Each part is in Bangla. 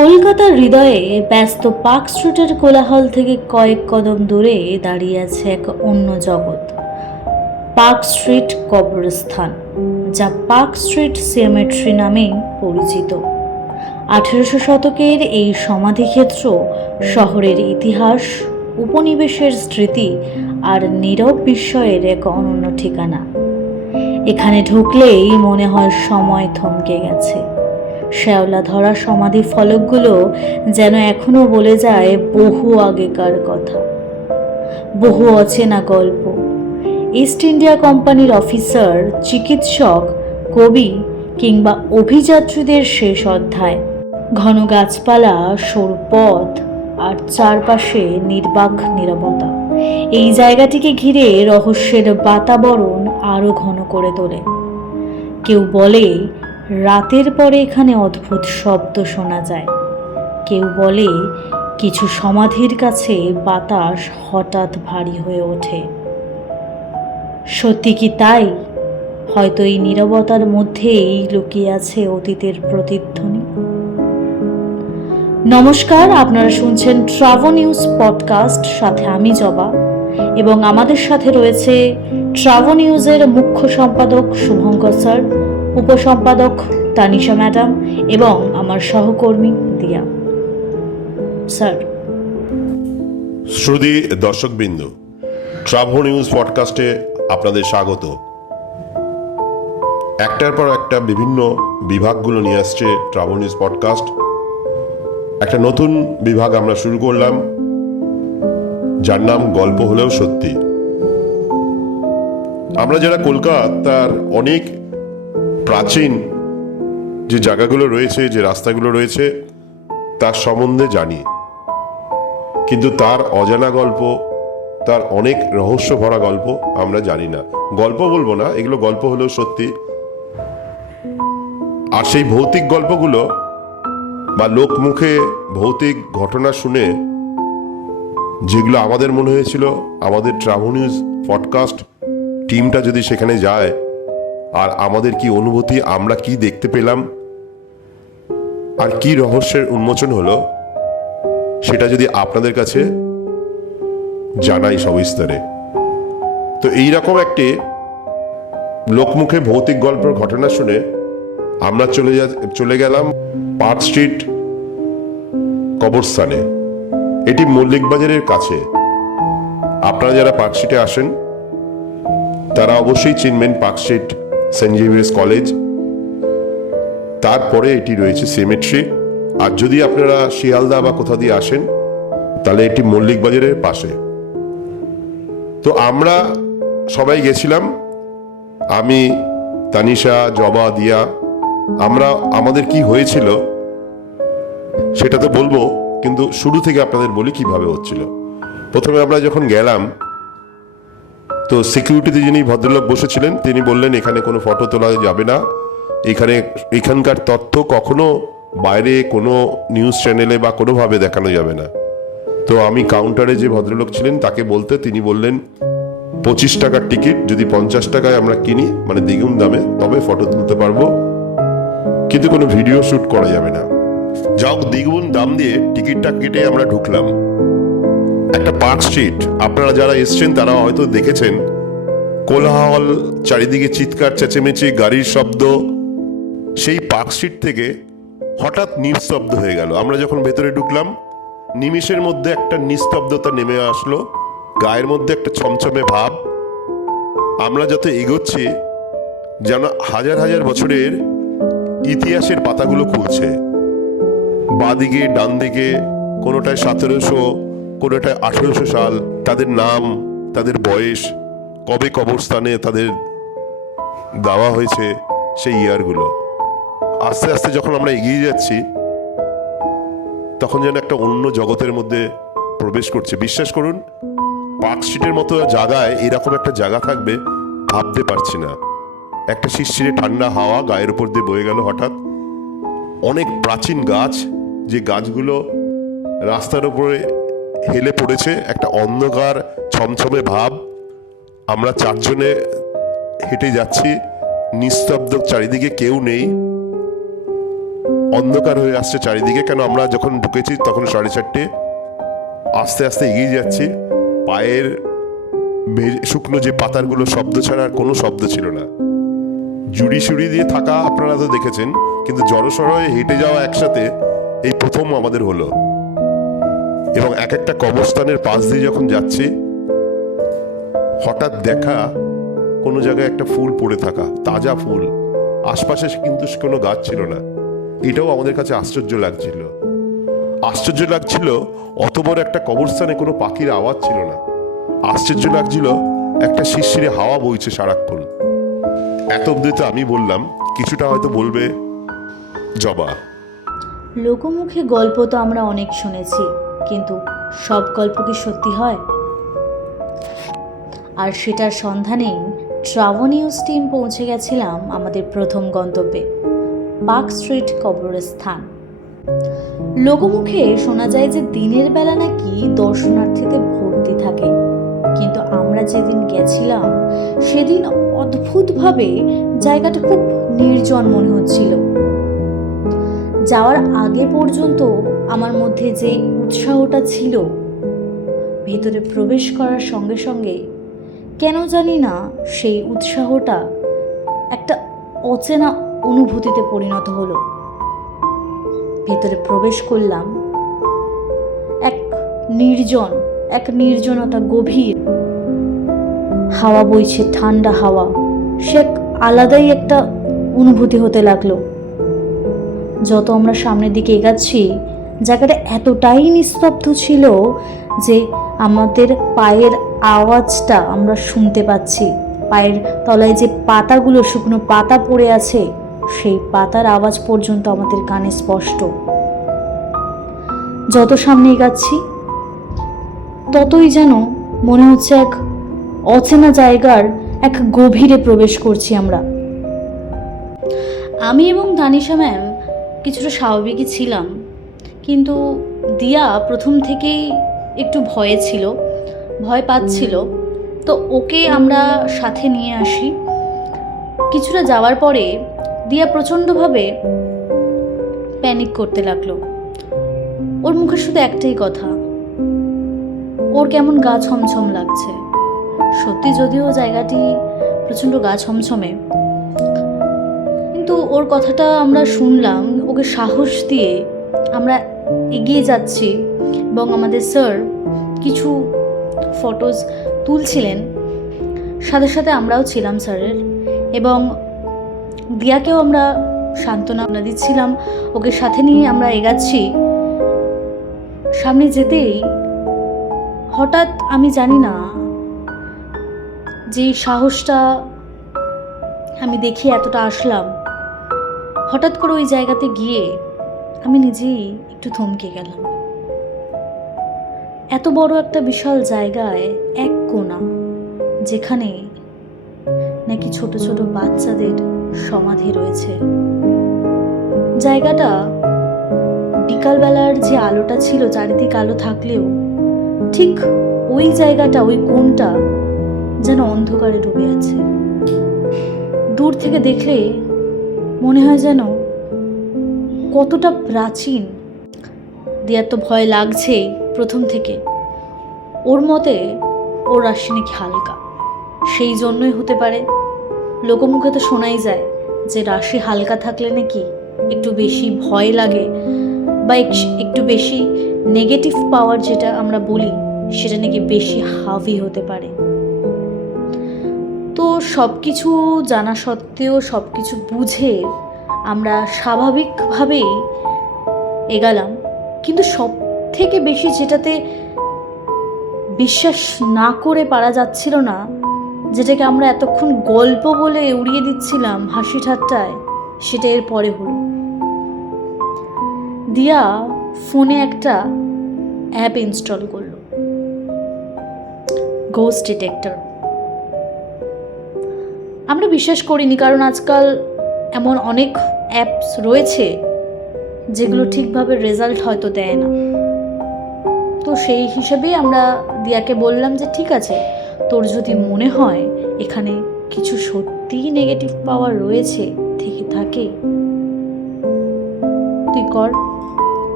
কলকাতার হৃদয়ে ব্যস্ত পার্ক স্ট্রিটের কোলাহল থেকে কয়েক কদম দূরে দাঁড়িয়ে আছে এক অন্য জগৎ, পার্ক স্ট্রিট কবরস্থান, যা পার্ক স্ট্রিট সিমেট্রি নামে পরিচিত। আঠেরোশো শতকের এই সমাধিক্ষেত্র শহরের ইতিহাস, উপনিবেশের স্মৃতি আর নীরব বিস্ময়ের এক অনন্য ঠিকানা। এখানে ঢুকলেই মনে হয় সময় থমকে গেছে। শ্যাওলা ধরা সমাধি ফলকগুলো যেন এখনও বলে যায় বহু আগেকার কথা। বহু অচেনা গল্প। ইস্ট ইন্ডিয়া কোম্পানির অফিসার, চিকিৎসক, কবি কিংবা অভিযাত্রীদের শেষ অধ্যায়। ঘন গাছপালা, সরু পথ আর চারপাশে নির্বাক নীরবতা। এই জায়গাটিকে ঘিরে রহস্যের বাতাবরণ আরও ঘন করে তোলে। কেউ বলে রাতের পরে এখানে অদ্ভুত শব্দ শোনা যায়। কেউ বলে, কিছু সমাধির কাছে বাতাস হঠাৎ ভারী হয়ে ওঠে। সত্যি কি তাই? হয়তো এই নীরবতার মধ্যেই লুকিয়ে আছে অতীতের প্রতিধ্বনি। নমস্কার, আপনারা শুনছেন ট্রাভো নিউজ পডকাস্ট, সাথে আমি জবা। এবং আমাদের সাথে রয়েছে ট্রাভো নিউজের মুখ্য সম্পাদক শুভঙ্কর স্যার। উপসম্পাদক তানিশা ম্যাডাম এবং আমার সহকর্মী দিয়া। স্যার। শ্রুতি দর্শকবৃন্দ ট্রাভো নিউজ পডকাস্টে আপনাদের স্বাগত। একটার পর একটা বিভিন্ন বিভাগগুলো নিয়ে আসছে ট্রাভো নিউজ পডকাস্ট। একটা নতুন বিভাগ আমরা শুরু করলাম, যার নাম গল্প হলেও সত্যি। আমরা যারা কলকাতার অনেক প্রাচীন যে জায়গাগুলো রয়েছে, যে রাস্তাগুলো রয়েছে, তার সম্বন্ধে জানি। কিন্তু তার অজানা গল্প, তার অনেক রহস্য ভরা গল্প আমরা জানি না। গল্প বলব না, এগুলো গল্প হলেও সত্যি। আর সেই ভৌতিক গল্পগুলো বা লোকমুখে ভৌতিক ঘটনা শুনে যেগুলো আমাদের মনে হয়েছিল, আমাদের ট্রাভো নিউজ পডকাস্ট টিমটা যদি সেখানে যায় আর আমাদের কি অনুভূতি? আমরা কি দেখতে পেলাম? আর কি রহস্যের উন্মোচন হলো? সেটা যদি আপনাদের কাছে জানাই সবিস্তারে তো এইরকম একটি লোকমুখে ভৌতিক গল্পের ঘটনা শুনে আমরা চলে যা, চলে গেলাম পার্ক স্ট্রিট কবরস্থানে। এটি মল্লিক বাজারের কাছে। আপনারা যারা পার্ক স্ট্রিটে আসেন, তারা অবশ্যই চিনবেন Park Street Saint Xavier's College তারপরে এটি রয়েছে সিমেট্রি আর যদি আপনারা শিয়ালদা বা কোথা দিয়ে আসেন, তাহলে এটি মল্লিক বাজারের পাশে। তো আমরা সবাই গেছিলাম। আমি, তানিশা, জবা, দিয়া। আমরা, আমাদের কি হয়েছিল, সেটা তো বলব, কিন্তু শুরু থেকে আপনাদের বলি কীভাবে হচ্ছিল। প্রথমে আমরা যখন গেলাম তো সিকিউরিটিতে যিনি ভদ্রলোক বসেছিলেন, তিনি বললেন, এখানে কোনো ফটো তোলা যাবে না। এখানে, এখানকার তথ্য কখনো বাইরে কোনো নিউজ চ্যানেলে বা কোনোভাবে দেখানো যাবে না। তো আমি কাউন্টারে যে ভদ্রলোক ছিলেন, তাকে বলতে তিনি বললেন, পঁচিশ টাকার টিকিট যদি পঞ্চাশ টাকায় আমরা কিনি মানে দ্বিগুণ দামে, তবে ফটো তুলতে পারব। কিন্তু কোনো ভিডিও শুট করা যাবে না। যাও দ্বিগুণ দাম দিয়ে টিকিটটা কেটে আমরা ঢুকলাম। একটা পার্ক স্ট্রিট আপনারা যারা এসছেন, তারা হয়তো দেখেছেন। কোলাহল, চারিদিকে চিৎকার, চেঁচেমেচি, গাড়ির শব্দ। সেই পার্ক স্ট্রিট থেকে হঠাৎ নিস্তব্ধ হয়ে গেল। আমরা যখন ভেতরে ঢুকলাম, নিমিষের মধ্যে একটা নিস্তব্ধতা নেমে আসলো। গায়ের মধ্যে একটা ছমছমে ভাব। আমরা যত এগোচ্ছি, যেন হাজার হাজার বছরের ইতিহাসের পাতাগুলো খুলছে। বাদিকে ডান দিকে, কোনোটায় সতেরোশো কোনোটায় আঠেরোশো সাল, তাদের নাম, তাদের বয়স, কবে কবরস্থানে তাদের দেওয়া হয়েছে সেই ইয়ারগুলো। আস্তে আস্তে যখন আমরা এগিয়ে যাচ্ছি, তখন যেন একটা অন্য জগতের মধ্যে প্রবেশ করছে। বিশ্বাস করুন, পার্ক স্ট্রিটের মতো জায়গায় এরকম একটা জায়গা থাকবে, ভাবতে পারছি না। একটা শিরশিরে ঠান্ডা হাওয়া গায়ের উপর দিয়ে বয়ে গেল হঠাৎ। অনেক প্রাচীন গাছ, যে গাছগুলো রাস্তার উপরে হেলে পড়েছে একটা অন্ধকার, ছমছমে ভাব। আমরা চারজনে হেঁটে যাচ্ছি, নিস্তব্ধ, চারিদিকে কেউ নেই। অন্ধকার হয়ে আসছে চারিদিকে, কেন আমরা যখন ঢুকেছি তখন সাড়ে চারটে। আস্তে আস্তে এগিয়ে যাচ্ছি, পায়ের শুকনো যে পাতারগুলো শব্দ ছাড়া আর কোনো শব্দ ছিল না। জুড়ি সুড়ি দিয়ে থাকা আপনারা তো দেখেছেন, কিন্তু জড়সড় হয়ে হেঁটে যাওয়া একসাথে এই প্রথম আমাদের হলো। এবং এক একটা কবরস্থানের পাশ দিয়ে যখন যাচ্ছি, হঠাৎ দেখা কোনো জায়গায় একটা ফুল পড়ে থাকা, তাজা ফুল। আশপাশে কিন্তু কোনো গাছ ছিল না। এটাও আমাদের কাছে আশ্চর্য লাগছিল। আশ্চর্য লাগছিল, অত বড় একটা কবরস্থানে কোনো পাখির আওয়াজ ছিল না। আশ্চর্য লাগছিল, একটা শিরশিরে হাওয়া বইছে সারাক্ষণ। এত অব্দি তো আমি বললাম, কিছুটা হয়তো বলবে জবা। লোকমুখে গল্প তো আমরা অনেক শুনেছি। কিন্তু সব গল্প কি সত্যি হয়? আর সেটার সন্ধানেই ট্রাভনিউজ টিম পৌঁছে গেছিলাম আমাদের প্রথম গন্তব্যে, পার্ক স্ট্রিট কবরস্থান। লোকমুখে শোনা যায় যে দিনের বেলা নাকি দর্শনার্থীতে ভর্তি থাকে, কিন্তু আমরা যেদিন গেছিলাম, সেদিন অদ্ভুতভাবে জায়গাটা খুব নির্জন মনে হচ্ছিল। যাওয়ার আগে পর্যন্ত আমার মধ্যে যে উৎসাহটা ছিল। ভেতরে প্রবেশ করার সঙ্গে সঙ্গে, কেন জানি না সেই উৎসাহটা একটা অচেনা অনুভূতিতে পরিণত হলো। ভেতরে প্রবেশ করলাম। এক নির্জন, এক নির্জনতা গভীর। হাওয়া বইছে, ঠান্ডা হাওয়া। সে আলাদাই একটা অনুভূতি হতে লাগল। যত আমরা সামনের দিকে এগাচ্ছি জায়গাটা এতটাই নিস্তব্ধ ছিল যে আমাদের পায়ের আওয়াজটা আমরা শুনতে পাচ্ছি। পায়ের তলায় যে পাতাগুলো, শুকনো পাতা পড়ে আছে, সেই পাতার আওয়াজ পর্যন্ত আমাদের কানে স্পষ্ট। যত সামনে এগাচ্ছি, ততই যেন মনে হচ্ছে এক অচেনা জায়গার এক গভীরে প্রবেশ করছি আমরা। আমি এবং তানিশা ম্যাম কিছুটা স্বাভাবিকই ছিলাম। কিন্তু দিয়া প্রথম থেকেই একটু ভয়ে ছিল, ভয় পাচ্ছিল। তো ওকে আমরা সাথে নিয়ে আসি। কিছুটা যাওয়ার পরে দিয়া প্রচণ্ডভাবে প্যানিক করতে লাগল। ওর মুখে শুধু একটাই কথা, ওর কেমন গা ছমছম লাগছে। সত্যি যদিও জায়গাটি প্রচণ্ড গা ছমছমে। কিন্তু ওর কথাটা আমরা শুনলাম, ওকে সাহস দিয়ে আমরা এগিয়ে যাচ্ছি এবং আমাদের স্যার কিছু ফটোজ তুলছিলেন। সাথে সাথে আমরাও ছিলাম স্যারের এবং দিয়াকেও আমরা সান্ত্বনা দিচ্ছিলাম। ওকে সাথে নিয়ে আমরা এগাচ্ছি। সামনে যেতেই হঠাৎ আমি জানি না যে সাহসটা আমি দেখি এতটা আসলাম। হঠাৎ করে ওই জায়গাতে গিয়ে আমি নিজেই একটু থমকে গেলাম। এত বড় একটা বিশাল জায়গায় এক কোণা, যেখানে নাকি ছোট ছোট বাচ্চাদের সমাধি রয়েছে। জায়গাটা বিকালবেলার যে আলোটা ছিল, চারিদিক আলো থাকলেও ঠিক ওই জায়গাটা, ওই কোণটা যেন অন্ধকারে ডুবে আছে। দূর থেকে দেখলে মনে হয় যেন কতটা প্রাচীন দেয়ার তো ভয় লাগছেই প্রথম থেকে। ওর মতে ওর রাশি নাকি হালকা? সেই জন্যই হতে পারে। লোকমুখে তো শোনাই যায় যে রাশি হালকা থাকলে নাকি একটু বেশি ভয় লাগে বা এক- একটু বেশি নেগেটিভ পাওয়ার যেটা আমরা বলি, সেটা নাকি বেশি হাভি হতে পারে। তো সব কিছু জানা সত্ত্বেও সব কিছু বুঝে আমরা স্বাভাবিকভাবেই এগালাম। কিন্তু সব থেকে বেশি যেটাতে বিশ্বাস না করে পারা যাচ্ছিল না, যেটাকে আমরা এতক্ষণ গল্প বলে উড়িয়ে দিচ্ছিলাম হাসি ঠাট্টায়, সেটা এর পরে হলো। দিয়া ফোনে একটা অ্যাপ ইনস্টল করল। গোস্ট ডিটেক্টর আমরা বিশ্বাস করিনি, কারণ আজকাল এমন অনেক অ্যাপস রয়েছে যেগুলো ঠিকভাবে রেজাল্ট হয়তো দেয় না। তো সেই হিসেবেই আমরা দিয়াকে বললাম যে, ঠিক আছে, তোর যদি মনে হয় এখানে কিছু সত্যিই নেগেটিভ পাওয়ার রয়েছে, থেকে থাকে, তুই কর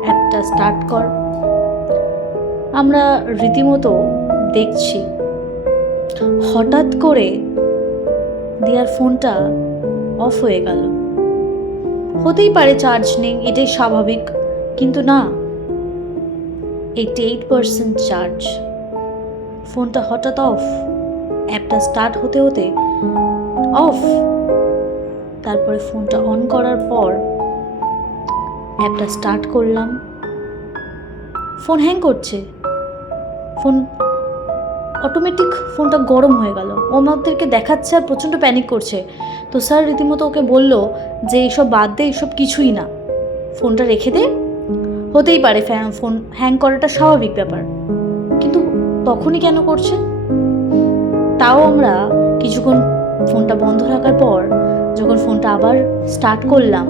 অ্যাপটা স্টার্ট কর। আমরা রীতিমতো দেখছি, হঠাৎ করে দিয়ার ফোনটা অফ হয়ে গেল। হতেই পারে চার্জ নেই, এটাই স্বাভাবিক। কিন্তু না, এইটি এইট পার্সেন্ট চার্জ। ফোনটা হঠাৎ অফ, অ্যাপটা স্টার্ট হতে হতে অফ। তারপরে ফোনটা অন করার পর অ্যাপটা স্টার্ট করলাম। ফোন হ্যাং করছে। ফোন অটোমেটিক ফোনটা গরম হয়ে গেল। ও আমাদেরকে দেখাচ্ছে আর প্রচণ্ড প্যানিক করছে। তো স্যার রীতিমতো ওকে বলল যে এইসব বাদ দে, এইসব কিছুই না। ফোনটা রেখে দে। হতেই পারে ফোন হ্যাং করাটা স্বাভাবিক ব্যাপার। কিন্তু তখনই কেন করছে? তাও আমরা কিছুক্ষণ ফোনটা বন্ধ রাখার পর যখন ফোনটা আবার স্টার্ট করলাম,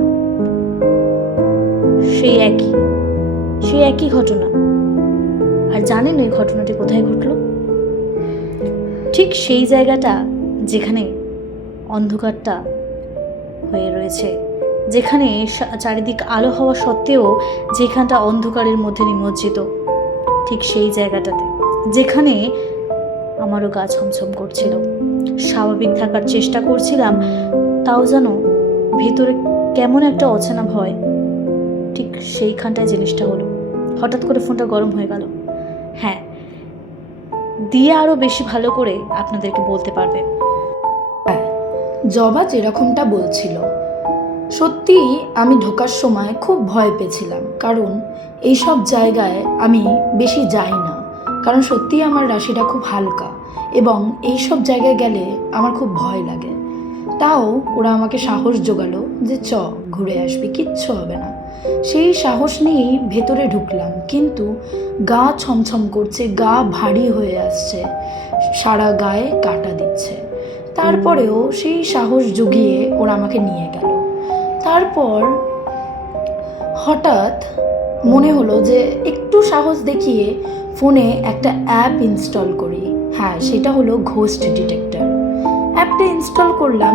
সেই একই সেই একই ঘটনা। আর জানেন ওই ঘটনাটি কোথায় ঘটলো? ঠিক সেই জায়গাটা যেখানে অন্ধকারটা হয়ে রয়েছে, যেখানে চারিদিক আলো হওয়া সত্ত্বেও যেখানটা অন্ধকারের মধ্যে নিমজ্জিত, ঠিক সেই জায়গাটাতে, যেখানে আমারও গা ছমছম করছিল। স্বাভাবিক থাকার চেষ্টা করছিলাম, তাও যেন ভিতরে কেমন একটা অচেনা ভয়, ঠিক সেইখানটায় জিনিসটা হলো। হঠাৎ করে ফোনটা গরম হয়ে গেল। হ্যাঁ দিয়ে আরও বেশি ভালো করে আপনাদেরকে বলতে পারবে। জবা যেরকমটা বলছিল। সত্যি আমি ঢোকার সময় খুব ভয় পেয়েছিলাম, কারণ এই সব জায়গায় আমি বেশি যাই না। কারণ সত্যিই আমার রাশিটা খুব হালকা এবং এই সব জায়গায় গেলে আমার খুব ভয় লাগে। তাও ওরা আমাকে সাহস জোগালো যে চ, ঘুরে আসবি, কিচ্ছু হবে না। সেই সাহস নিয়েই ভেতরে ঢুকলাম, কিন্তু গা ছমছম করছে, গা ভারী হয়ে আসছে, সারা গায়ে কাটা দিচ্ছে। তারপরেও সেই সাহস জুগিয়ে ওরা আমাকে নিয়ে গেল। তারপর হঠাৎ মনে হলো যে একটু সাহস দেখিয়ে ফোনে একটা অ্যাপ ইনস্টল করি। হ্যাঁ সেটা হলো ঘোস্ট ডিটেক্টর। অ্যাপটা ইনস্টল করলাম,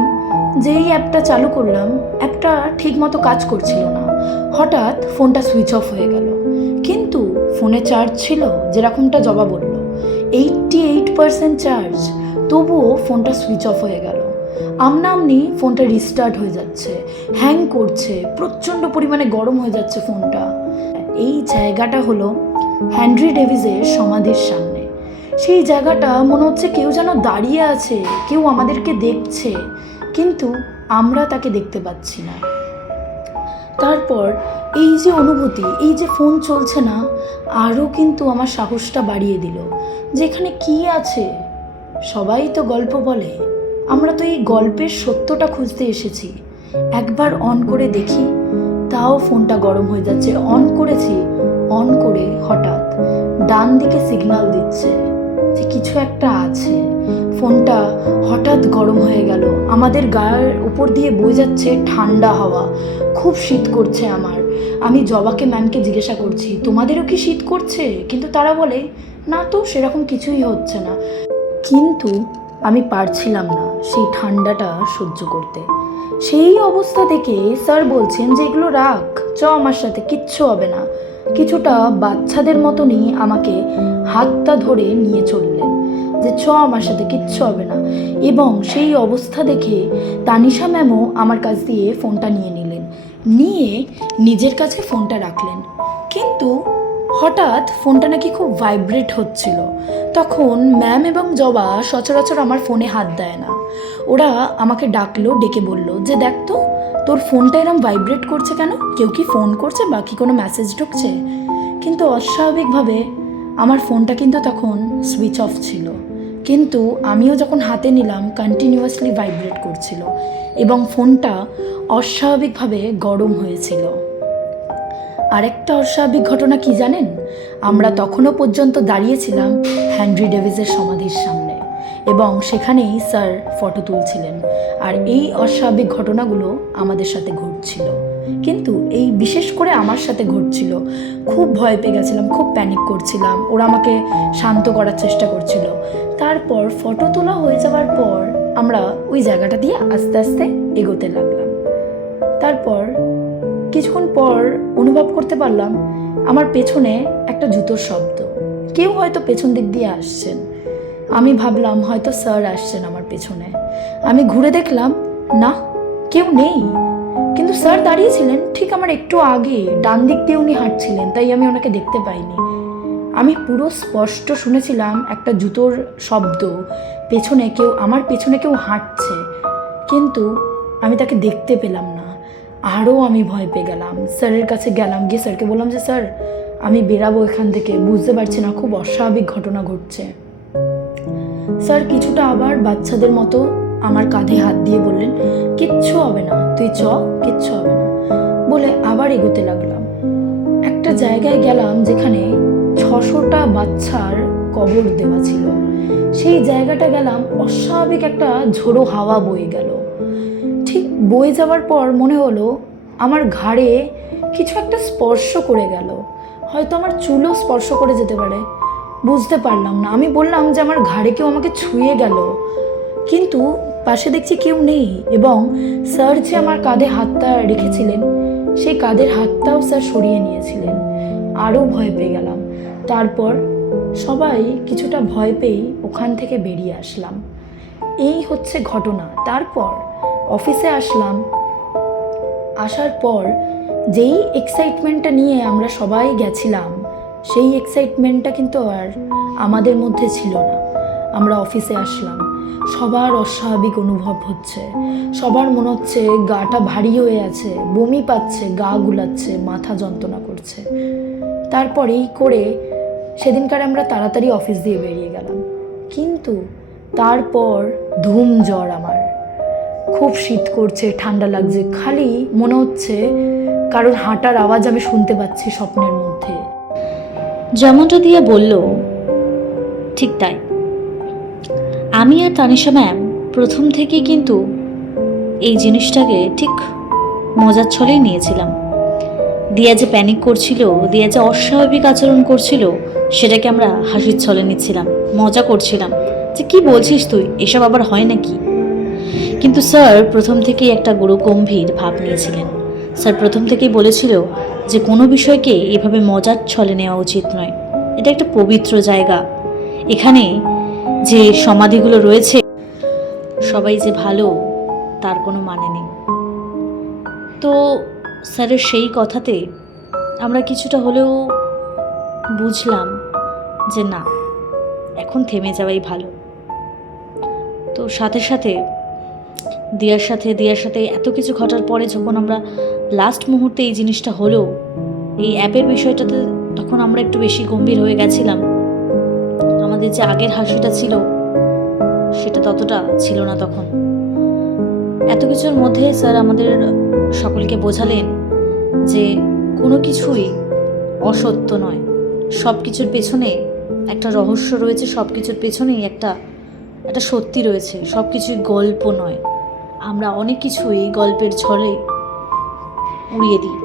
যেই অ্যাপটা চালু করলাম অ্যাপটা ঠিকমতো কাজ করছিল না। হঠাৎ ফোনটা সুইচ অফ হয়ে গেল। কিন্তু ফোনে চার্জ ছিল, যেরকমটা জবা বলল। Eighty eight percent charge. তবুও ফোনটা সুইচ অফ হয়ে গেল। আমনা আমনি ফোনটা রিস্টার্ট হয়ে যাচ্ছে। হ্যাং করছে। প্রচণ্ড পরিমাণে গরম হয়ে যাচ্ছে ফোনটা। এই জায়গাটা হলো হ্যানরি ডেভিসের সমাধির সামনে। সেই জায়গাটা মনে হচ্ছে কেউ যেন দাঁড়িয়ে আছে, কেউ আমাদেরকে দেখছে, কিন্তু আমরা তাকে দেখতে পাচ্ছি না। তারপর এই যে অনুভূতি, এই যে ফোন চলছে না, আরও কিন্তু আমার সাহসটা বাড়িয়ে দিল। যে এখানে কী আছে? সবাই তো গল্প বলে। আমরা তো এই গল্পের সত্যটা খুঁজতে এসেছি। একবার অন করে দেখি, তাও ফোনটা গরম হয়ে যাচ্ছে। অন করেছি, অন করে হঠাৎ ডান দিকে সিগন্যাল দিচ্ছে যে কিছু একটা আছে। ফোনটা হঠাৎ গরম হয়ে গেল। আমাদের গায়ের উপর দিয়ে বয়ে যাচ্ছে ঠান্ডা হাওয়া। খুব শীত করছে আমার। আমি জবাকে ম্যামকে জিজ্ঞাসা করছি, তোমাদেরও কি শীত করছে? কিন্তু তারা বলে, না তো, সেরকম কিছুই হচ্ছে না। কিন্তু আমি পারছিলাম না সেই ঠান্ডাটা সহ্য করতে। সেই অবস্থা থেকে স্যার বলছেন যে এগুলো রাখ, চ আমার সাথে, কিচ্ছু হবে না। কিছুটা বাচ্চাদের মতনই আমাকে হাতটা ধরে নিয়ে চললেন যে চ আমার সাথে, কিচ্ছু হবে না। এবং সেই অবস্থা দেখে তানিশা ম্যামও আমার কাছ দিয়ে ফোনটা নিয়ে নিলেন। নিয়ে নিজের কাছে ফোনটা রাখলেন। কিন্তু হঠাৎ ফোনটা নাকি খুব ভাইব্রেট হচ্ছিল। তখন ম্যাম এবং জবা সচরাচর আমার ফোনে হাত দেয় না। ওরা আমাকে ডাকলো, ডেকে বলল যে, দেখ তো, তোর ফোনটা এরম ভাইব্রেট করছে কেন? কেউ কি ফোন করছে বা কি কোনো মেসেজ ঢুকছে? কিন্তু অস্বাভাবিকভাবে আমার ফোনটা কিন্তু তখন সুইচ অফ ছিল। কিন্তু আমিও যখন হাতে নিলাম কন্টিনিউয়াসলি ভাইব্রেট করছিল এবং ফোনটা অস্বাভাবিকভাবে গরম হয়েছিল। আরেকটা অস্বাভাবিক ঘটনা কি জানেন? আমরা তখনও পর্যন্ত দাঁড়িয়েছিলাম হ্যানরি ডেভিসের সমাধির সামনে এবং সেখানেই স্যার ফটো তুলছিলেন। আর এই অস্বাভাবিক ঘটনাগুলো আমাদের সাথে ঘটছিল। কিন্তু এই বিশেষ করে আমার সাথে ঘটছিল। খুব ভয় পেয়ে গেছিলাম, খুব প্যানিক করছিলাম। ওরা আমাকে শান্ত করার চেষ্টা করছিল। তারপর ফটো তোলা হয়ে যাওয়ার পর আমরা ওই জায়গাটা দিয়ে আস্তে আস্তে এগোতে লাগলাম। তারপর কিছুক্ষণ পর অনুভব করতে পারলাম আমার পেছনে একটা জুতোর শব্দ। কেউ হয়তো পেছন দিক দিয়ে আসছেন। আমি ভাবলাম হয়তো স্যার আসছেন আমার পেছনে। আমি ঘুরে দেখলাম, না, কেউ নেই। কিন্তু স্যার দাঁড়িয়েছিলেন ঠিক আমার একটু আগে। ডান দিক দিয়ে উনি হাঁটছিলেন, তাই আমি ওনাকে দেখতে পাইনি। আমি পুরো স্পষ্ট শুনেছিলাম একটা জুতোর শব্দ, পেছনে কেউ, আমার পেছনে কেউ হাঁটছে। কিন্তু আমি তাকে দেখতে পেলাম না। আরও আমি ভয় পেয়ে গেলাম। স্যারের কাছে গেলাম, গিয়ে স্যারকে বললাম যে, স্যার, আমি বেরাবো এখান থেকে। বুঝতে পারছি না, খুব অস্বাভাবিক ঘটনা ঘটছে। স্যার কিছুটা আবার বাচ্চাদের মতো আমার কাঁধে হাত দিয়ে বললেন, কিচ্ছু হবে না, তুই চ, কিচ্ছু হবে না। বলে আবার এগোতে লাগলাম। একটা জায়গায় গেলাম যেখানে ছশোটা বাচ্চার কবর দেওয়া ছিল। সেই জায়গাটা গেলাম, অস্বাভাবিক একটা ঝোড়ো হাওয়া বয়ে গেল। বয়ে যাওয়ার পর মনে হলো আমার ঘাড়ে কিছু একটা স্পর্শ করে গেল। হয়তো আমার চুলও স্পর্শ করে যেতে পারে। বুঝতে পারলাম না। আমি বললাম যে আমার ঘাড়ে কেউ আমাকে ছুঁয়ে গেল। কিন্তু পাশে দেখছি কেউ নেই এবং স্যার যে আমার কাঁধে হাতটা রেখেছিলেন, সেই কাঁধের হাতটাও স্যার সরিয়ে নিয়েছিলেন। আরও ভয় পেয়ে গেলাম। তারপর সবাই কিছুটা ভয় পেয়েই ওখান থেকে বেরিয়ে আসলাম। এই হচ্ছে ঘটনা। তারপর অফিসে আসলাম। আসার পর যেই এক্সাইটমেন্টটা নিয়ে আমরা সবাই গেছিলাম, সেই এক্সাইটমেন্টটা কিন্তু আর আমাদের মধ্যে ছিল না। আমরা অফিসে আসলাম। সবার অস্বাভাবিক অনুভব হচ্ছে। সবার মনে হচ্ছে গাটা ভারী হয়ে আছে, বমি পাচ্ছে, গা গুলাচ্ছে, মাথা যন্ত্রণা করছে। তারপর এই করে সেদিনকার আমরা তাড়াতাড়ি অফিস দিয়ে বেরিয়ে গেলাম। কিন্তু তারপর ধুম জ্বর আমার। খুব শীত করছে, ঠান্ডা লাগছে, খালি মনে হচ্ছে কারোর হাঁটার আওয়াজ আমি শুনতে পাচ্ছি স্বপ্নের মধ্যে। যেমনটা দিয়ে বলল, ঠিক তাই। আমি আর তানিশা ম্যাম প্রথম থেকেই কিন্তু এই জিনিসটাকে ঠিক মজার ছলেই নিয়েছিলাম। দিয়া যে প্যানিক করছিল, দিয়া যে অস্বাভাবিক আচরণ করছিল, সেটাকে আমরা হাসির ছলে নিচ্ছিলাম, মজা করছিলাম। যে কি বলছিস তুই, এসব আবার হয় নাকি? কিন্তু স্যার, প্রথম থেকেই একটা গুরু গম্ভীর ভাব নিয়েছিলেন। স্যার প্রথম থেকেই বলেছিল যে কোনো বিষয়কে এভাবে মজার ছলে নেওয়া উচিত নয়। এটা একটা পবিত্র জায়গা। এখানে যে সমাধিগুলো রয়েছে, সবাই যে ভালো, তার কোনো মানে নেই। তো স্যারের সেই কথাতে আমরা কিছুটা হলেও বুঝলাম যে না, এখন থেমে যাওয়াই ভালো। তো সাথে সাথে দিয়ার সাথে দিয়ার সাথে এত কিছু ঘটার পরে যখন আমরা লাস্ট মুহূর্তে এই জিনিসটা হলো, এই অ্যাপের বিষয়টাতে তখন আমরা একটু বেশি গম্ভীর হয়ে গেছিলাম। আমাদের যে আগের হাসিটা ছিল, সেটা ততটা ছিল না তখন। এত কিছুর মধ্যে স্যার আমাদের সকলকে বোঝালেন যে কোনো কিছুই অসত্য নয়। সব কিছুর পেছনে একটা রহস্য রয়েছে সব কিছুর পেছনেই একটা একটা সত্যি রয়েছে। সব কিছুই গল্প নয়। আমরা অনেক কিছুই গল্পের ছলে উড়িয়ে দিই।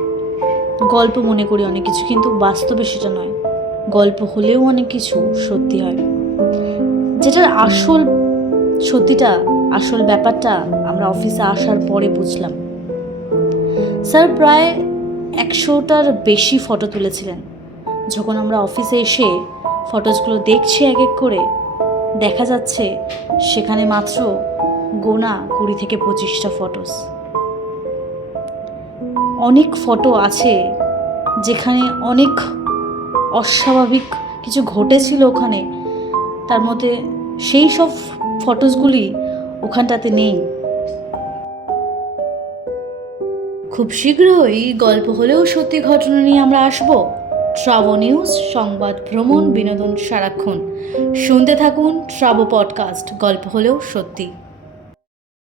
গল্প মনে করি অনেক কিছু, কিন্তু বাস্তবে সেটা নয়। গল্প হলেও অনেক কিছু সত্যি হয়। যেটার আসল সত্যিটা, আসল ব্যাপারটা আমরা অফিসে আসার পরে বুঝলাম। স্যার প্রায় একশোটার বেশি ফটো তুলেছিলেন। যখন আমরা অফিসে এসে ফটোজগুলো দেখছি এক এক করে, দেখা যাচ্ছে সেখানে মাত্র গোনা কুড়ি থেকে পঁচিশটা ফটোস অনেক ফটো আছে যেখানে অনেক অস্বাভাবিক কিছু ঘটেছিল ওখানে। তার মধ্যে সেই সব ফটোসগুলি ওখানটাতে নেই। খুব শীঘ্রই গল্প হলেও সত্যি ঘটনা নিয়ে আমরা আসব। ট্রাভো নিউজ, সংবাদ ভ্রমণ, বিনোদন সারাক্ষণ। শুনতে থাকুন ট্রাভো পডকাস্ট, গল্প হলেও সত্যি।